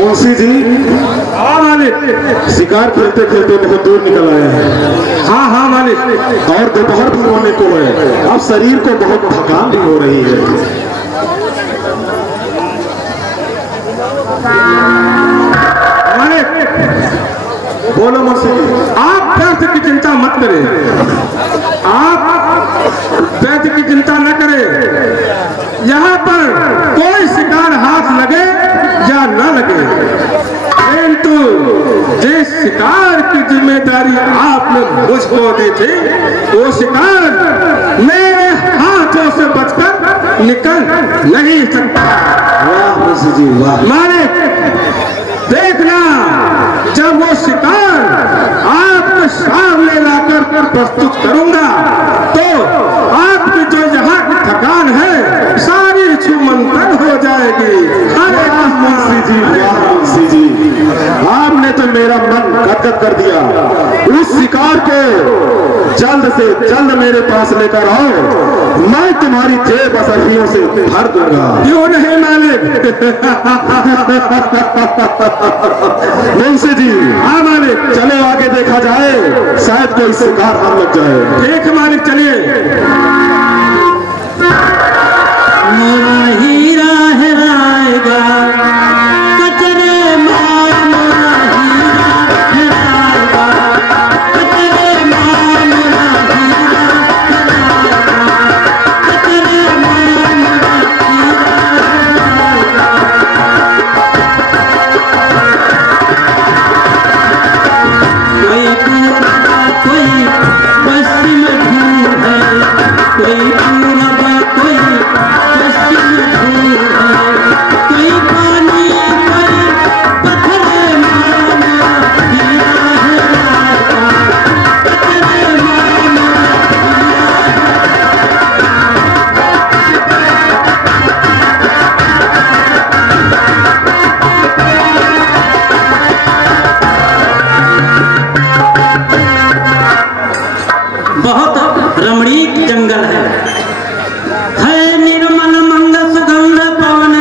मुंशी जी। हाँ मालिक। शिकार खेलते खेलते बहुत दूर निकल आए हैं। हाँ हाँ मालिक। और दोपहर भी होने को है, अब शरीर को बहुत थकान भी हो रही है। मालिक बोलो मुंशी जी। आप व्यर्थ की चिंता मत करें, आप व्यर्थ की चिंता न करें। यहाँ पर कोई शिकार हाथ लगे या न लगे, किंतु जिस शिकार की जिम्मेदारी आपने मुझको दी थी, वो शिकार मेरे हाथों से बचकर निकल नहीं सकता। वाह मुंशी जी वाह। मालिक देखना, जब वो शिकार आपके सामने लाकर प्रस्तुत करूंगा तो आपकी जो यहाँ की थकान है सारी छूमंतर हो जाएगी। अरे मुंशी जी वाह मुंशी जी, आपने तो मेरा मन गदगद कर दिया। उस शिकार को जल्द से जल्द मेरे पास लेकर आओ, मैं तुम्हारी जेब असफियों से भर दूंगा। क्यों नहीं मालिक? मुंशी जी। हाँ मालिक। चलो आगे देखा जाए, शायद कोई शिकार हाथ लग जाए। ठीक है मालिक, चलिए। मोरा हीरा हेराएगा कचरे मार, मोरा हीरा हेराएगा कचरे मार, मोरा हीरा हेराएगा कचरे मार, मोरा हीरा हेराएगा। कोई पश्चिम ढूंढ है, कोई पूरब, कोई पश्चिम ढूंढ है, कोई पानी पर पत्थरे मारना, हीरा हेराएगा पत्थरे मारना, बहुत रमणीक जंगल है निर्मल मंद सुगंध पवन,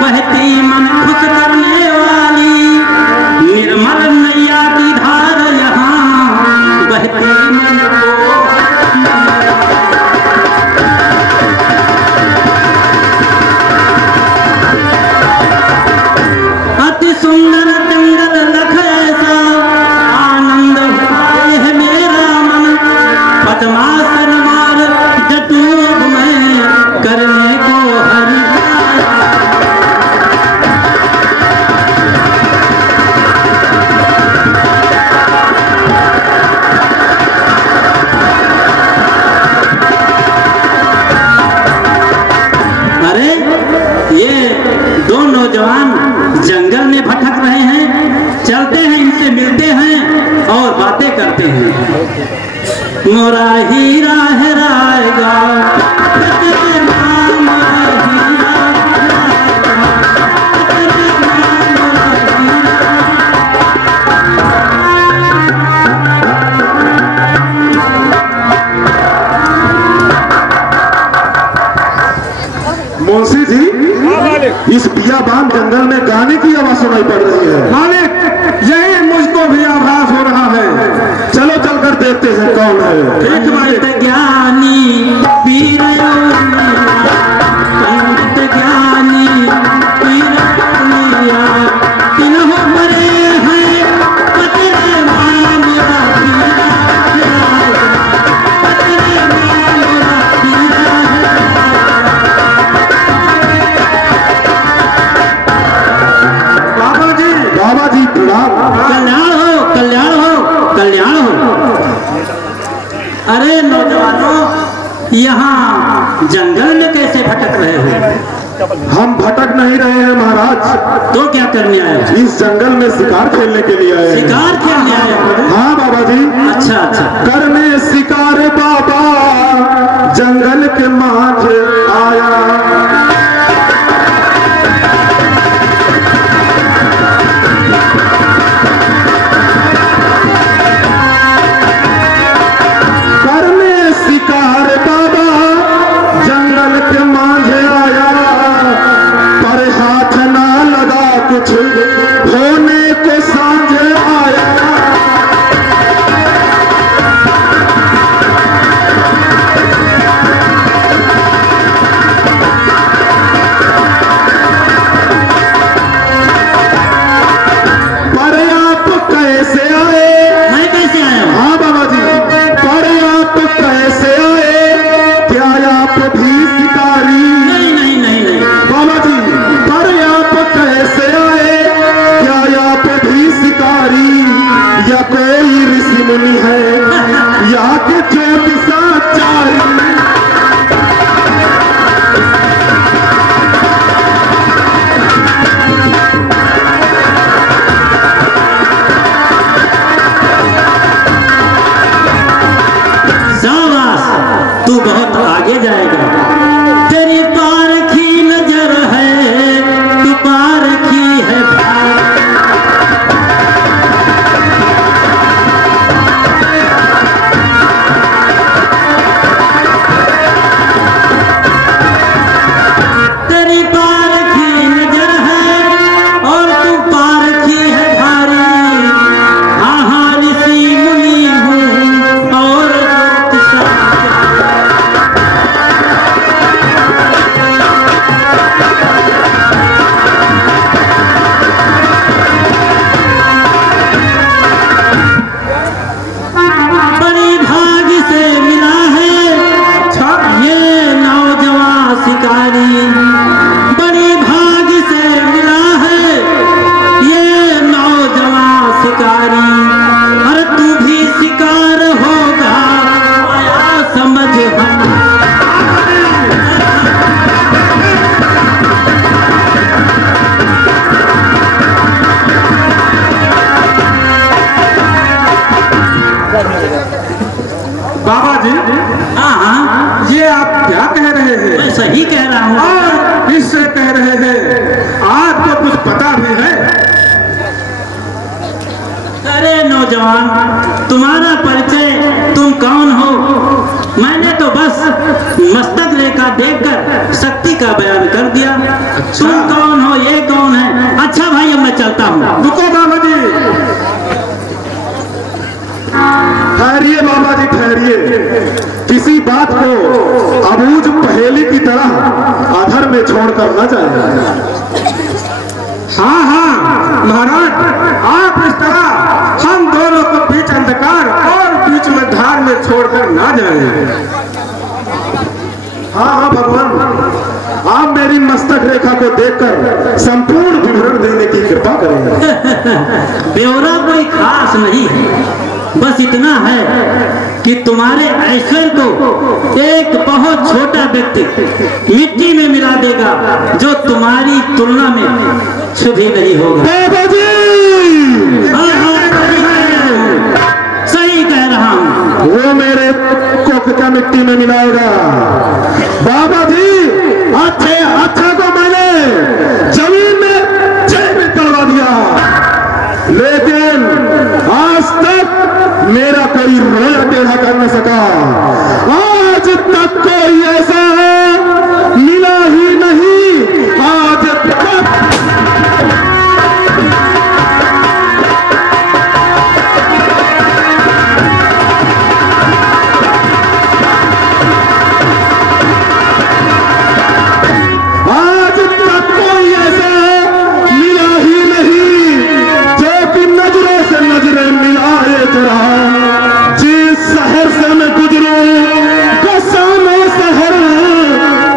बहती मन खुश करने वाली, निर्मल नैया की धार यहाँ बहती मन अति सुंदर जंगल लख ऐसा, आनंद हुए है मेरा मन, पद्मासन मार जटू अब मैं करने को हरि अरे ये दो नौजवान जंगल में भटक रहे हैं, चलते हैं इनसे मिलते हैं और बातें करते हैं। मोरा हीरा हेराएगा कचरे मार, मोरा हीरा हेराएगा कचरे मार, मोरा हीरा। मुंशी जी, इस बियाबान जंगल में गाने की आवाज सुनाई पड़ रही है। मालिक यही मुझको भी आभास हो रहा है। चलो चलकर देखते हैं कौन है। ठीक मालिक। ज्ञानी पीर पंडित ज्ञानी पीर तीनों मरे हैं कचरे मार, मेरा हीरा हेराएगा कचरे मार, मेरा हीरा हेराएगा। बाबा जी प्रणाम। कल्याण हो कल्याण हो कल्याण हो। अरे नौजवानों, यहाँ जंगल में कैसे भटक रहे हो? हम भटक नहीं रहे हैं महाराज, तो क्या करने आए हो? इस जंगल में शिकार खेलने के लिए आए हैं। शिकार खेलने आए हो? हाँ बाबा जी। अच्छा अच्छा। करने शिकार बाबा जंगल के माझे आया, करने शिकार बाबा जंगल के माझे आया। आगे जाएगा। तेरी पारखी नजर है, तू पारखी है तेरी पारखी नजर है और तू पारखी है भारी। हाँ हाँ ऋषि मुनि हूँ और बड़ी भाग से मिला है ये नौजवान शिकारी। बड़ी भाग से मिला है ये नौजवान शिकारी। अरे तू भी शिकार होगा आया समझ हम। बाबा जी, हाँ हाँ ये आप क्या कह रहे हैं? मैं सही कह रहा हूँ। और इससे कह रहे हैं आपको कुछ पता भी है? अरे नौजवान, तुम्हारा परिचय तुम कौन हो? मैंने तो बस मस्तक रेखा देखकर शक्ति का बयान कर दिया। तुम कौन हो, ये कौन है? अच्छा भाई, अब मैं चलता हूँ। रुको बाबा जी, ठहरिए बाबा जी ठहरिए। किसी बात को अबूझ पहेली की तरह अधर में छोड़कर न जाए। हाँ हाँ महाराज, आप इस तरह हम दोनों को बीच अंधकार और बीच में धार में छोड़कर ना जाएं। हाँ हाँ भगवान, आप मेरी मस्तक रेखा को देखकर संपूर्ण विवरण देने की कृपा करें। ब्यौरा कोई खास नहीं है, बस इतना है कि तुम्हारे ऐश्वर्य को एक बहुत छोटा व्यक्ति मिट्टी में मिला देगा जो तुम्हारी तुलना में शुभ ही नहीं होगा। बाबा जी, सही कह रहा हूँ। वो मेरे कोख का मिट्टी में मिलाएगा। बाबा जी, अच्छे को मैंने जमीन में छह में तलवा दिया, लेकिन आज तक मेरा कोई रोया टेढ़ा कर न सका। आज तक कोई ऐसा मिला ही नहीं। आज तक कोई ऐसा मिला ही नहीं जो कि नजरों से नजरें मिलाए जरा। जिस शहर से मैं गुजरूं गसानो शहर,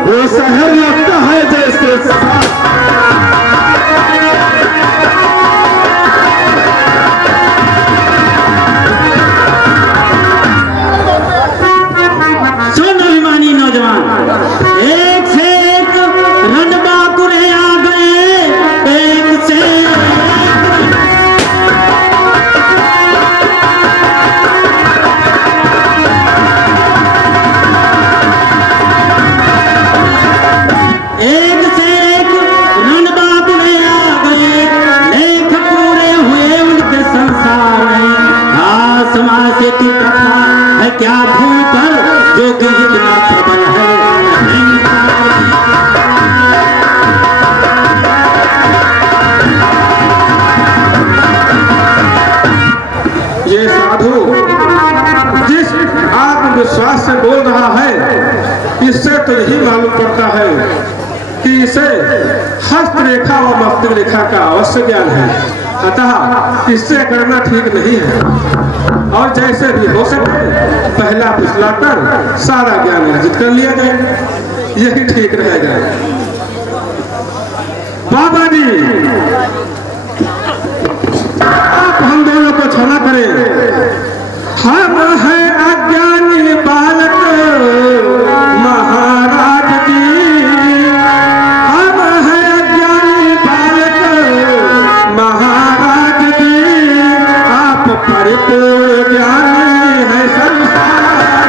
वो शहर लगता है जैसे सुन अभिमानी नौजवान, एक से एक रणबांकुरे आ गए, एक से एक रणबांकुरे आ गए। लेख पूरे हुए उनके संसार में। आसमां से तू टकरा है क्या भूमि पर, जो कि इतना प्रबल है। ये साधु जिस आत्मविश्वास से बोल रहा है, इससे तो यही मालूम पड़ता है कि इसे हस्त रेखा व मस्तक रेखा का अवश्य ज्ञान है। अतः इससे करना ठीक नहीं है, और जैसे भी हो सके पहला पिछलाकर सारा ज्ञान अर्जित कर लिया जाए, यही ठीक रहेगा। बाबा जी, आप हम दोनों को क्षमा करें। हम है अज्ञानी बालक महाराज जी, हम है अज्ञानी बालक महाराज जी। आप परिपूर्ण ज्ञानी है संसार।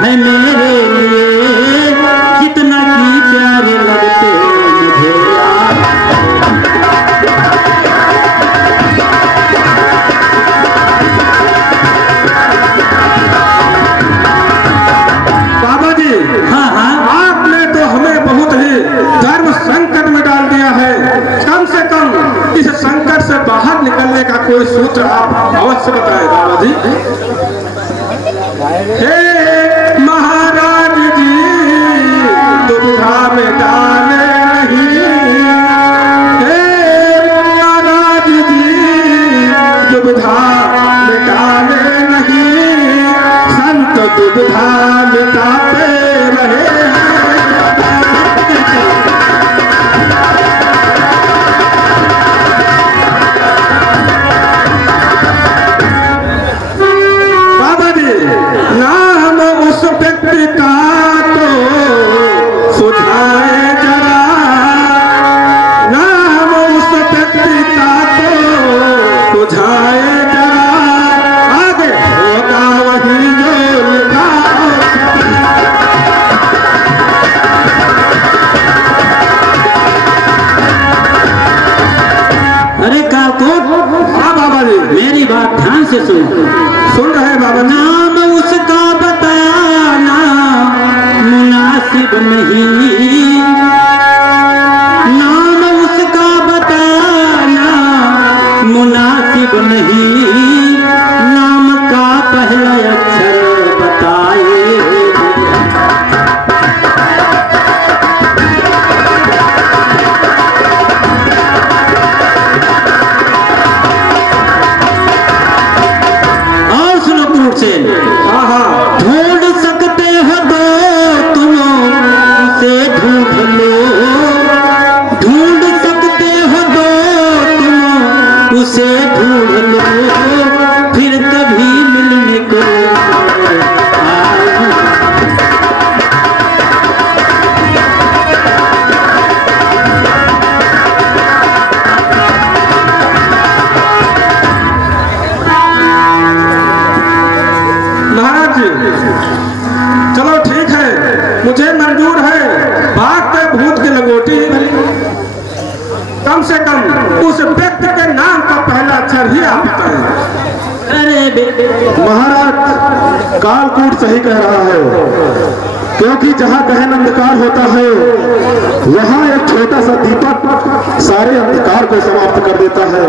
है मेरे लिए, कितना की प्यारे लगते मुझे यार। बाबा जी, हाँ हाँ, आपने तो हमें बहुत ही धर्म संकट में डाल दिया है। कम से कम इस संकट से बाहर निकलने का कोई सूत्र आप अवश्य बताएं बाबा जी। हे महाराज जी, दुविधा में डाले नहीं। हे महाराज जी, दुविधा में डाले नहीं। संत दुविधा मिटाते रहे बाबा जी। नाम उस व्यक्ति का तो सुझाए जरा, नाम उस व्यक्ति का तो सुझाए जरा। आगे होगा वही जो लिखा। अरे काकुट, हाँ बाबा जी, मेरी बात ध्यान से सुन रहे हैं बाबा जी। नाम उसका बताना मुनासिब नहीं, नाम उसका बताना मुनासिब नहीं। नाम का पहला अक्षर बताए। और सुनो क्रूर से, हाँ हाँ, ढूंढ सकते हो तो तुम उसे ढूंढ लो, ढूंढ सकते हो तो तुम उसे ढूंढ लो, फिर कभी मिलने को आओ। महाराज जी, चलो ठीक है, मुझे मंजूर है। भागते भूत की लंगोटी, कम से कम उस व्यक्ति के नाम का पहला अक्षर ही आप बताएं। अरे महाराज, कालकूट सही कह रहा है, क्योंकि जहाँ गहन अंधकार होता है वहाँ एक छोटा सा दीपक सारे अंधकार को समाप्त कर देता है।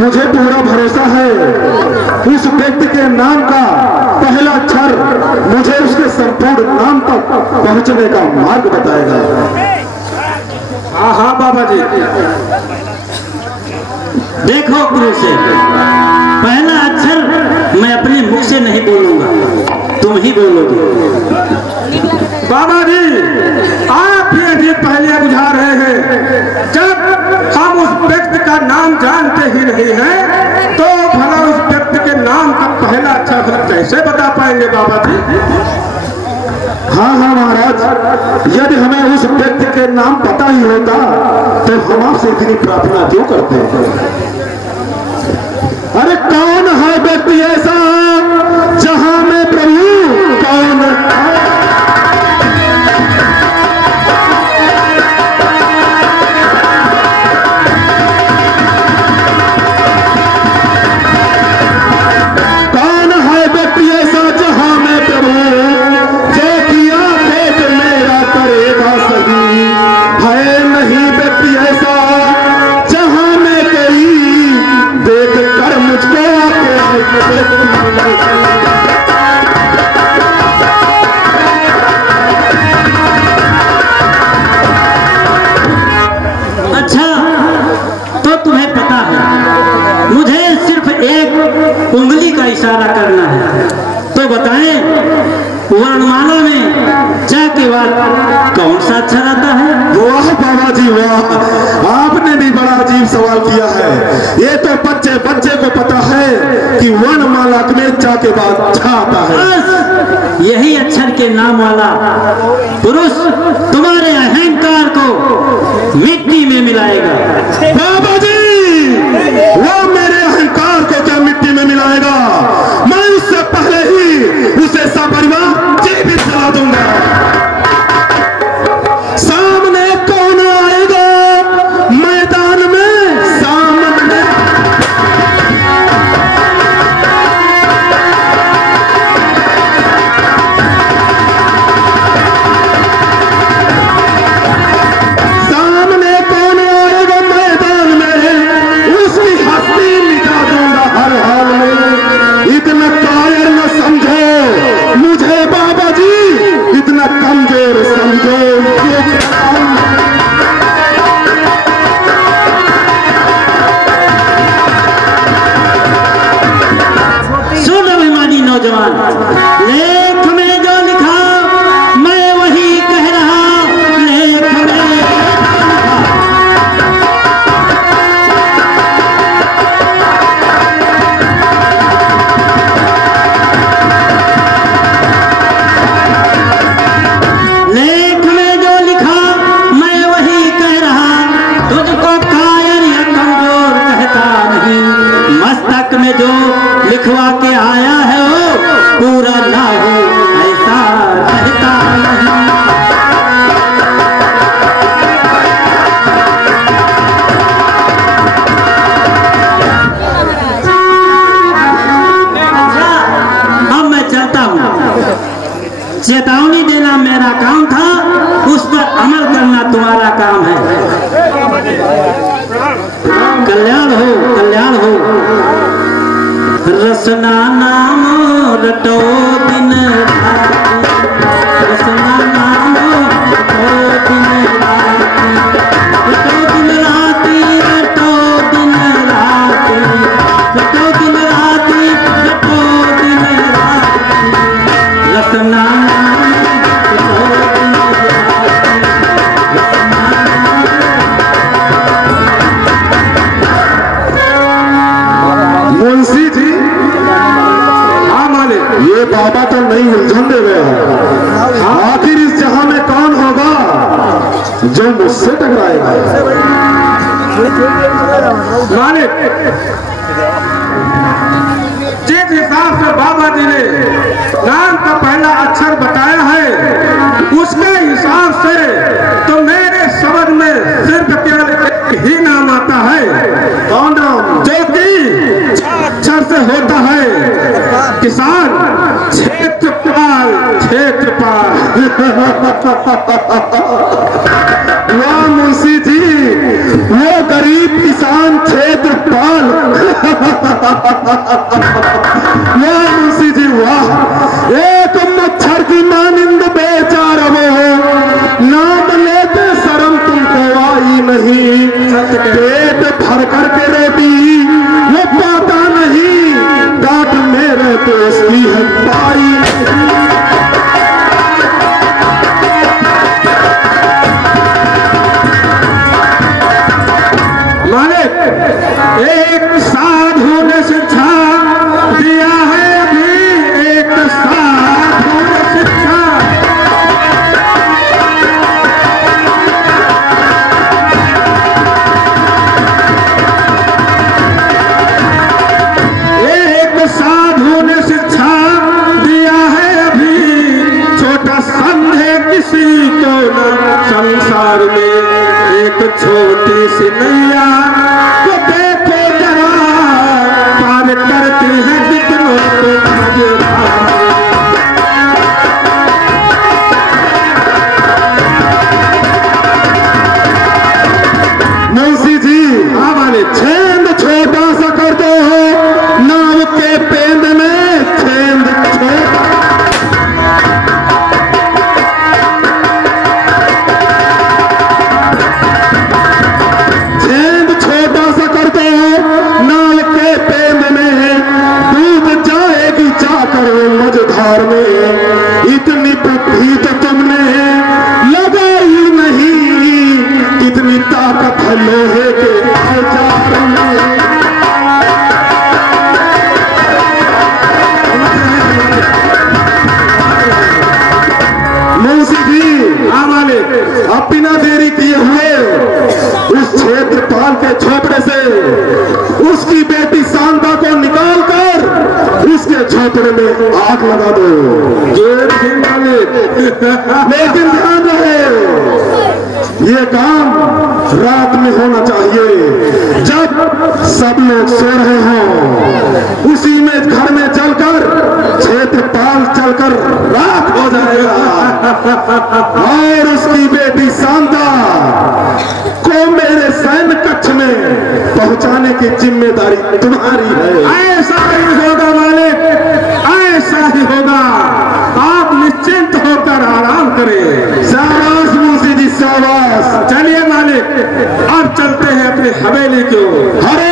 मुझे पूरा भरोसा है उस व्यक्ति के नाम का पहला अक्षर मुझे उसके संपूर्ण नाम तक पहुँचने का मार्ग बताएगा। हाँ हाँ बाबा जी, देखो क्रूर से, पहला अक्षर मैं अपने मुख से नहीं बोलूंगा, तुम ही बोलोगे। बाबा जी, आप ये अजीब पहले बुझा रहे हैं। जब हम उस व्यक्ति का नाम जानते ही नहीं हैं, तो भला उस व्यक्ति के नाम का पहला अक्षर हम कैसे बता पाएंगे बाबा जी? हाँ हाँ महाराज, यदि हमें उस व्यक्ति के नाम पता ही होता तो हम आपसे इतनी प्रार्थना क्यों करते हैं? अरे कौन है व्यक्ति ऐसा जहां में प्रभु कौन है? कौन है व्यक्ति ऐसा जहां में प्रभु जो किया पेट मेरा करेगा सही? है नहीं व्यक्ति ऐसा जहां में कई देख कर मुझको अच्छा, तो तुम्हें पता है मुझे सिर्फ एक उंगली का इशारा करना है, तो बताएं वर्णमाला में च के बाद कौन सा अक्षर आता है? वाह बाबा जी वाह, आपने भी बड़ा अजीब सवाल किया है। ये तो बच्चे बच्चे को पता है कि वर्णमाला में चा के बाद छा आता है। बस यही अक्षर के नाम वाला पुरुष तुम्हारे अहंकार को मिट्टी में मिलाएगा। बाबा जी, वो मेरे अहंकार को क्या मिट्टी में मिलाएगा? मैं उससे पहले ही उसे सपरिवार जीवित चेतावनी देना मेरा काम था, उस पर अमल करना तुम्हारा काम है। कल्याण हो, कल्याण हो। रसना नाम रटो दिन रात, रसना नाम रटो दिन रात, रटो दिन राती, रटो दिन राती, रटो दिन राती, रटो दिन राती, रसना नाम रटो दिन राती, रसना मुंशी जी, हाँ मालिक। ये बाबा तो नहीं उलझन दे गया। आखिर इस जहां में कौन होगा जो मुझसे टकराएगा? मालिक, जिस हिसाब से बाबा जी ने नाम का पहला अक्षर बताया है, उसके हिसाब से तो मेरे समझ में सिर्फ केवल एक ही नाम आता है। कौन नाम? जो कि अक्षर से होता है किसान, क्षेत्रपाल, क्षेत्रपाल। वाह मुंशी जी, वो गरीब किसान क्षेत्रपाल। वाह मुंशी जी वाह, एक मच्छर की मानिंद बेचारा वो, नाम लेते शर्म तुमको आई नहीं, पेट भर करके रोटी वो पाता नहीं, डांट मेरे तो उसकी है पाई। मालिक, एक साधु ने शिक्षा दिया है, अभी एक साधु ने शिक्षा। एक साधु ने शिक्षा दिया है, अभी छोटा समझे किसी को न संसार में, एक छोटी सी नैया को देखो जरा, पार करती है कितनों को मजेदार। मुंशी जी, हाँ मालिक। छेद छोटा सा कर दो, नाव के पेंद में छेद छोटा। छेद छोटा सा कर दो, नाव के पेंद में डूब जाएगी जाकर मझधार में। इतनी बुद्धि तो तुमने लगाई नहीं, कितनी ताकत है लोहे के औजार में। मुंशी जी, हाँ मालिक। अब बिना देरी किए हुए उस क्षेत्रपाल के झोपड़े से उसकी बेटी शांता को निकाल कर उसके झोपड़े में आग लगा दो। जोर से मालिक। लेकिन ध्यान रहे, ये काम रात में होना चाहिए, जब सब लोग सो रहे हों। उसी में घर में चलकर क्षेत्रपाल चलकर राख हो जाएगा और उसकी बेटी शांता को मेरे सैन्य कक्ष में पहुंचाने की जिम्मेदारी तुम्हारी है। ऐसा ही होगा मालिक, ऐसा ही होगा। आप निश्चिंत होकर आराम करें। शाबाश मुंशी जी, शाबाश। चलिए मालिक, अब चलते हैं अपनी हवेली की ओर। हरे